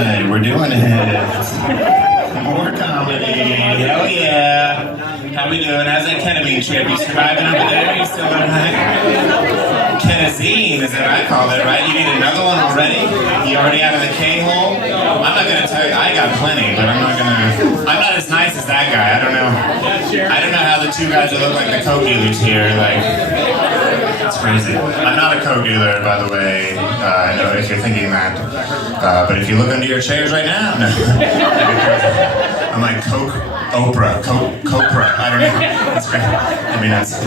right, we're doing it. More comedy. Oh yeah. How we doing? How's that ketamine trip? You surviving over there? You still alright? Ketamine is what I call it, right? You need another one already? You already out of the K-hole? I'm not gonna tell you. I got plenty, but I'm not as nice as that guy. I don't know how the two guys that look like the coke dealers here. Like, it's crazy. I'm not a coke dealer, by the way. I know if you're thinking that. But if you look under your chairs right now, no. I'm like Coke, Oprah, Copra. I don't know. That's great. I mean, that's.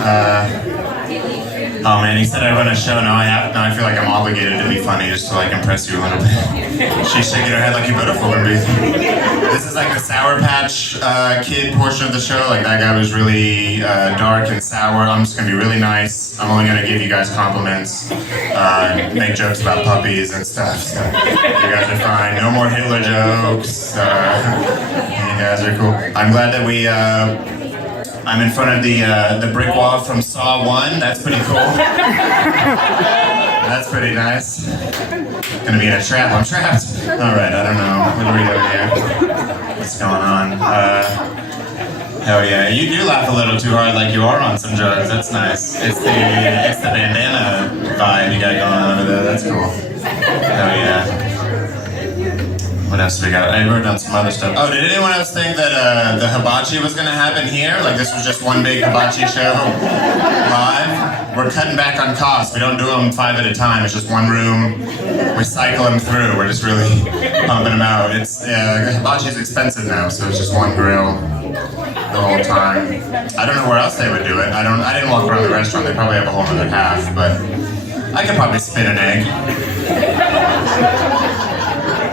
Oh man, he said I run a show. Now I feel like I'm obligated to be funny just to like impress you a little bit. She's shaking her head like you better fucking be. This is like the Sour Patch Kid portion of the show. Like that guy was really dark and sour. I'm just gonna be really nice. I'm only gonna give you guys compliments, make jokes about puppies and stuff. So you guys are fine. No more Hitler jokes. You guys are cool. I'm glad that we. I'm in front of the brick wall from Saw 1. That's pretty cool. That's pretty nice. Gonna be in a trap. I'm trapped. All right. I don't know. What are we doing here? What's going on? Hell yeah. You do laugh a little too hard, like you are on some drugs. That's nice. It's the bandana vibe you got going on over there. That's cool. Hell yeah. What else do we got? I wrote down some other stuff. Oh, did anyone else think that the hibachi was going to happen here? Like this was just one big hibachi show live? We're cutting back on costs. We don't do them 5 at a time. It's just one room. We cycle them through. We're just really pumping them out. It's hibachi is expensive now, so it's just one grill the whole time. I don't know where else they would do it. I didn't walk around the restaurant. They probably have a whole other half, but I could probably spin an egg.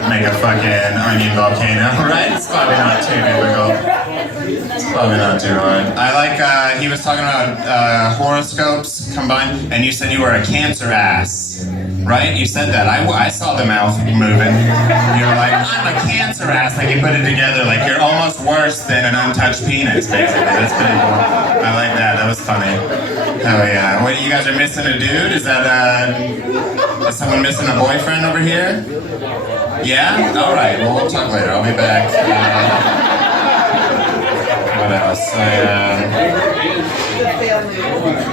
Make a fucking onion volcano, right? It's probably not too difficult. It's probably not too hard. I like, he was talking about horoscopes combined, and you said you were a Cancer ass, right? You said that. I saw the mouth moving. You were like, I'm a Cancer ass. Like you put it together, like you're almost worse than an untouched penis, basically. That's pretty cool. I like that. That was funny. Oh yeah. What, you guys are missing a dude? Is that, is someone missing a boyfriend over here? Yeah? Alright, well we'll talk later. I'll be back. What else?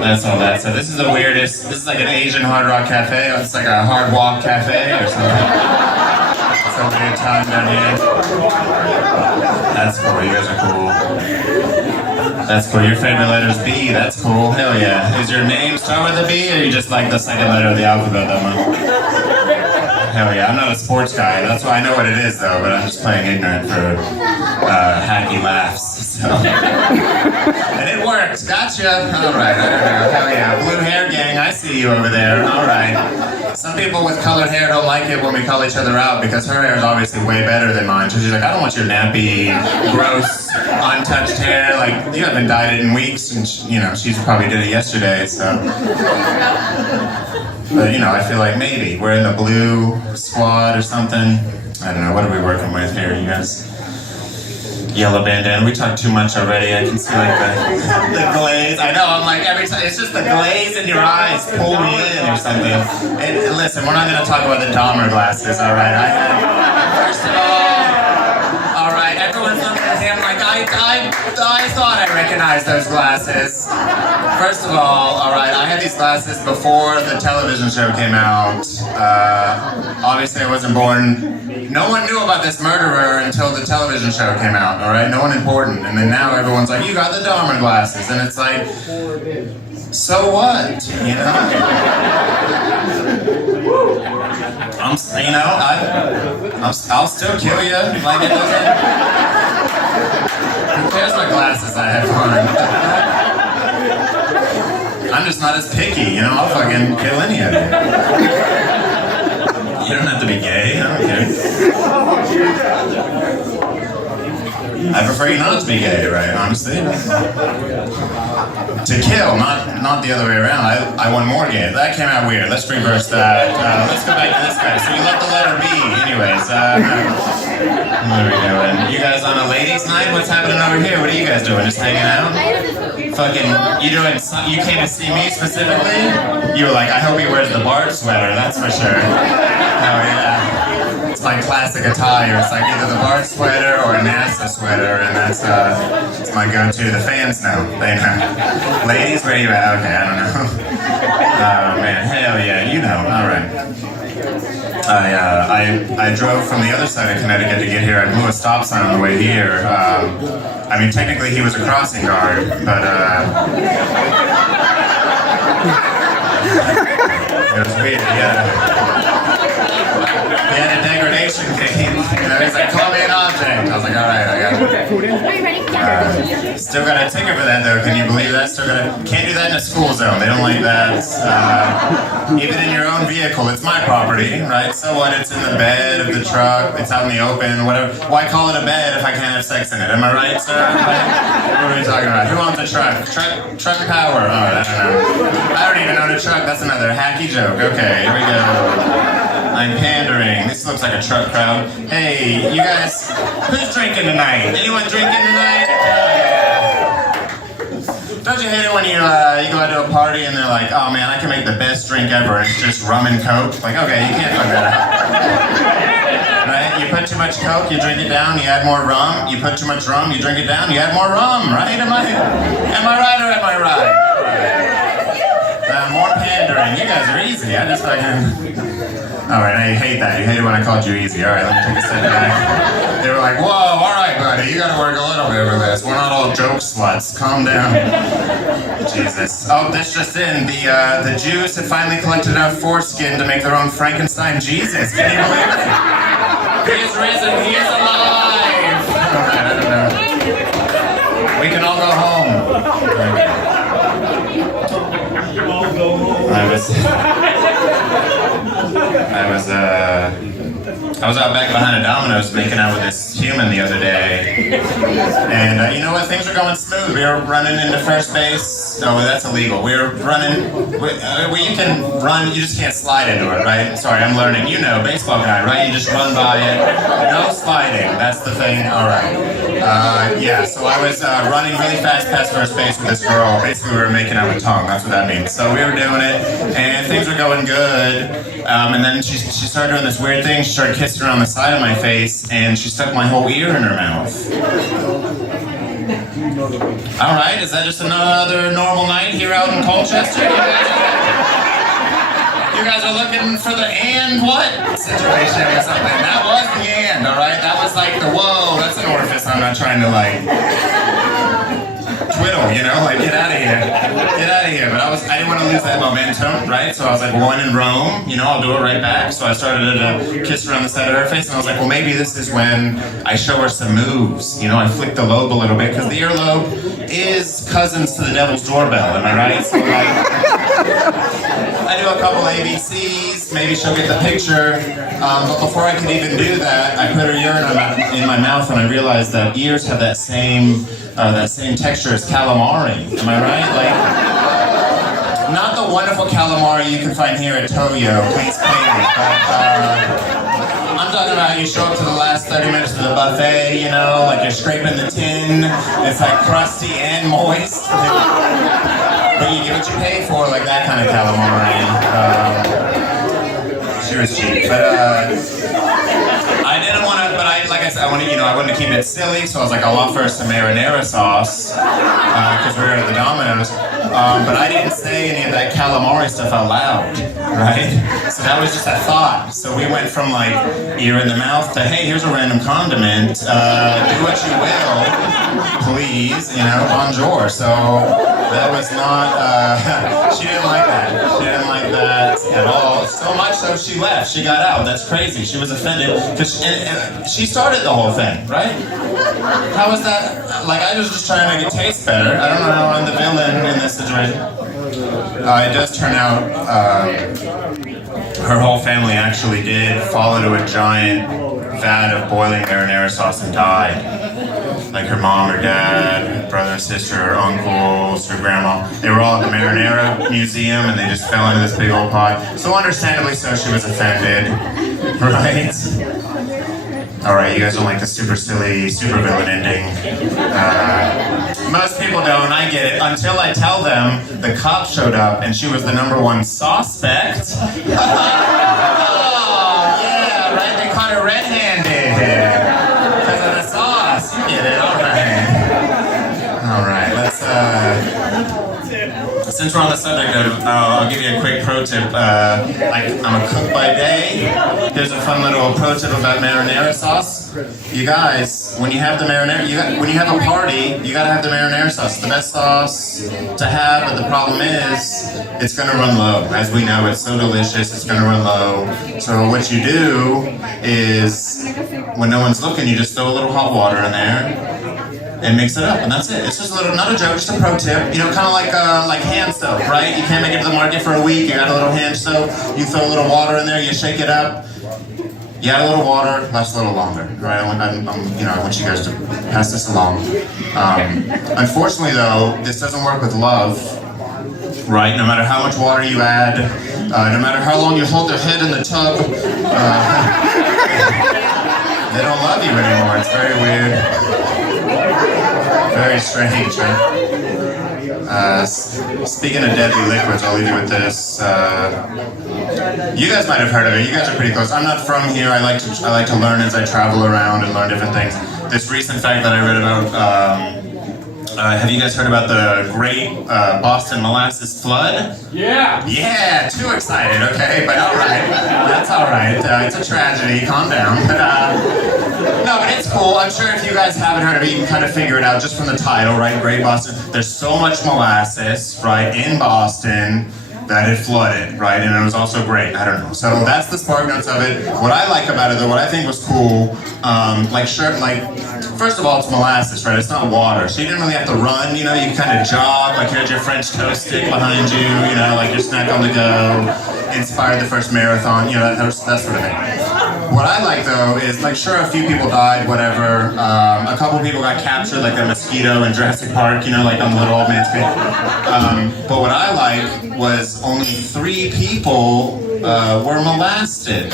That's all that. So this is the weirdest, this is like an Asian Hard Rock Cafe. It's like a Hard Walk Cafe or something. It's a weird time down here. That's cool, you guys are cool. That's cool, your favorite letter's B, that's cool. Hell yeah. Is your name start with a B or you just like the second letter of the alphabet that much? Hell yeah, I'm not a sports guy. That's why I know what it is though, but I'm just playing ignorant for hacky laughs. So. And it works, gotcha. Alright, I don't know. Hell yeah. Blue hair gang, I see you over there. Alright. Some people with colored hair don't like it when we call each other out because her hair is obviously way better than mine. So she's like, I don't want your nappy, gross, untouched hair. Like, you haven't dyed it in weeks. And she probably did it yesterday, so. But I feel like maybe we're in the blue squad or something. I don't know, what are we working with here, you guys? Yellow bandana. We talked too much already. I can see like the glaze. I know, I'm like every time, it's just the glaze in your eyes pull me in or something. And listen, we're not going to talk about the Dahmer glasses, alright? First of all, alright, everyone's looking at him like, I thought I recognized those glasses. First of all, alright, I had these glasses before the television show came out. Obviously I wasn't born. No one knew about this murderer until the television show came out, alright? No one important. And then now everyone's like, you got the Dahmer glasses. And it's like, so what? I'll still kill you. Like it doesn't. Who cares what glasses I have on? I'm just not as picky, I'll fucking kill any of you. You don't have to be gay, I don't care. I prefer you not to be gay, right, honestly. To kill, not the other way around. I want more gay. That came out weird. Let's reverse that. Let's go back to this guy. So you left the letter B. Anyways, what are we doing? You guys on a ladies' night? What's happening over here? What are you guys doing? Just hanging out? Fucking, you came to see me specifically? You were like, I hope he wears the bark sweater, that's for sure. Oh yeah. It's my classic attire. It's like either the Bart sweater or a NASA sweater, and that's it's my go-to. The fans know. They know. Ladies, where you at? Okay, I don't know. Oh man, hell yeah, you know. All right. I drove from the other side of Connecticut to get here. I blew a stop sign on the way here. I mean, technically he was a crossing guard, but it was weird, he had a degradation game. You know, he's like, call me an object. I was like, alright, I got it. Are you ready? Still got a ticket for that though, can you believe that? Can't do that in a school zone, they don't like that. Even in your own vehicle, it's my property, right? So what, it's in the bed of the truck, it's out in the open, whatever. Why call it a bed if I can't have sex in it? Am I right, sir? What are we talking about? Who owns a truck? Truck power. Oh, I don't know. I don't even own a truck, that's another hacky joke. Okay, here we go. I'm pandering. This looks like a truck crowd. Hey, you guys, who's drinking tonight? Anyone drinking tonight? Don't you hate it when you go out to a party and they're like, oh man, I can make the best drink ever, and it's just rum and Coke? Like, okay, you can't fuck that up. Right? You put too much Coke, you drink it down, you add more rum. You put too much rum, you drink it down, you add more rum, right? Am I right or am I right? More pandering. You guys are easy. I just fucking... Alright, I hate that. You hate it when I called you easy. Alright, let me take a step back. They were like, whoa, alright buddy, you gotta work a little bit for this. We're not all joke sluts. Calm down. Jesus. Oh, this just in. The Jews have finally collected enough foreskin to make their own Frankenstein Jesus. Can you believe it? He is risen. He is alive. Alright, I don't know. We can all go home. I was out back behind a Domino's making out with this human the other day, and you know what? Things were going smooth. We were running into first base. Oh, that's illegal. We were running. You can run. You just can't slide into it, right? Sorry, I'm learning. You know, baseball guy, right? You just run by it. No sliding. That's the thing. All right. Yeah. So I was running really fast past first base with this girl. Basically, we were making out with tongue. That's what that means. So we were doing it, and things were going good. And then she started doing this weird thing. She started kissing around the side of my face, and she stuck my whole ear in her mouth. Alright, is that just another normal night here out in Colchester? You guys are looking for the and what situation or something. That was the and, alright? That was like the whoa, that's an orifice I'm not trying to like twiddle, you know, like get out of here. Get out of here. But I didn't want to lose that momentum, right? So I was like, well, when in Rome, you know, I'll do it right back. So I started to kiss her on the side of her face, and I was like, well, maybe this is when I show her some moves. You know, I flick the lobe a little bit, because the earlobe is cousins to the devil's doorbell, am I right? So like, I do a couple ABCs, maybe she'll get the picture. But before I could even do that, I put her urine in my mouth, and I realized that ears have that same texture as calamari. Am I right? Like, not the wonderful calamari you can find here at Toyo, please pay me. But I'm talking about you show up to the last 30 minutes of the buffet, you know, like you're scraping the tin. It's like crusty and moist. But you get what you pay for, like that kind of calamari. She was cheap, but I didn't want to. But like I said, I wanted to keep it silly, so I was like, I'll offer her some marinara sauce because we were at the Domino's. But I didn't say any of that calamari stuff out loud, right? So that was just a thought. So we went from like ear in the mouth to hey, here's a random condiment. Do what you will, please. You know, bonjour. So. That was not, she didn't like that. She didn't like that at all. So much so she left. She got out. That's crazy. She was offended. Because she started the whole thing, right? How was that? Like, I was just trying to make it taste better. I don't know how I'm the villain in this situation. It does turn out, her whole family actually did fall into a giant vat of boiling marinara sauce and died. Like her mom, her dad, her brother, sister, her uncles, her grandma. They were all at the Marinara Museum and they just fell into this big old pot. So understandably so, she was offended, right? Alright, you guys don't like the super silly, super villain ending. Most people don't, I get it. Until I tell them the cops showed up and she was the #1 suspect. Oh, yeah, right? They caught her since we're on the subject of, I'll give you a quick pro tip. I'm a cook by day. Here's a fun little pro tip about marinara sauce. You guys, when you have the marinara, when you have a party, you gotta have the marinara sauce. It's the best sauce to have, but the problem is, it's gonna run low. As we know, it's so delicious, it's gonna run low. So what you do is, when no one's looking, you just throw a little hot water in there and mix it up, and that's it. It's just a little, not a joke, just a pro tip. You know, kind of like hand soap, right? You can't make it to the market for a week. You got a little hand soap. You throw a little water in there. You shake it up. You add a little water, lasts a little longer, right? I want you guys to pass this along. Unfortunately, though, this doesn't work with love, right? No matter how much water you add, no matter how long you hold their head in the tub, they don't love you anymore. It's very weird. Very strange, right? Speaking of deadly liquids, I'll leave you with this. You guys might have heard of it. You guys are pretty close. I'm not from here. I like to learn as I travel around and learn different things. This recent fact that I read about. Have you guys heard about the Great Boston Molasses Flood? Yeah! Yeah, too excited, okay, but alright. That's alright. It's a tragedy, calm down. No, but it's cool. I'm sure if you guys haven't heard of it, you can kind of figure it out just from the title, right? Great Boston. There's so much molasses, right, in Boston that it flooded, right? And it was also great. I don't know. So that's the spark notes of it. What I like about it, though, what I think was cool, first of all, it's molasses, right? It's not water, so you didn't really have to run. You know, you kind of jog, like you had your French toast stick behind you. You know, like your snack on the go. Inspired the first marathon. You know, that sort of thing. What I like, though, is, like, sure, a few people died, whatever. A couple people got captured, like a mosquito in Jurassic Park, you know, like on the little old man's pig. But what I like was only 3 people were molested.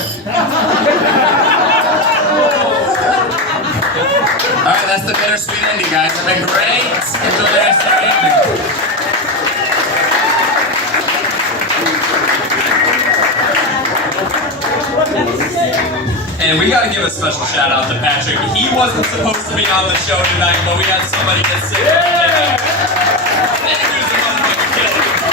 Alright, that's the bittersweet ending, guys. It's been great. Enjoy the rest of your evening. And we gotta give a special shout out to Patrick. He wasn't supposed to be on the show tonight, but we had somebody get sick. Yeah.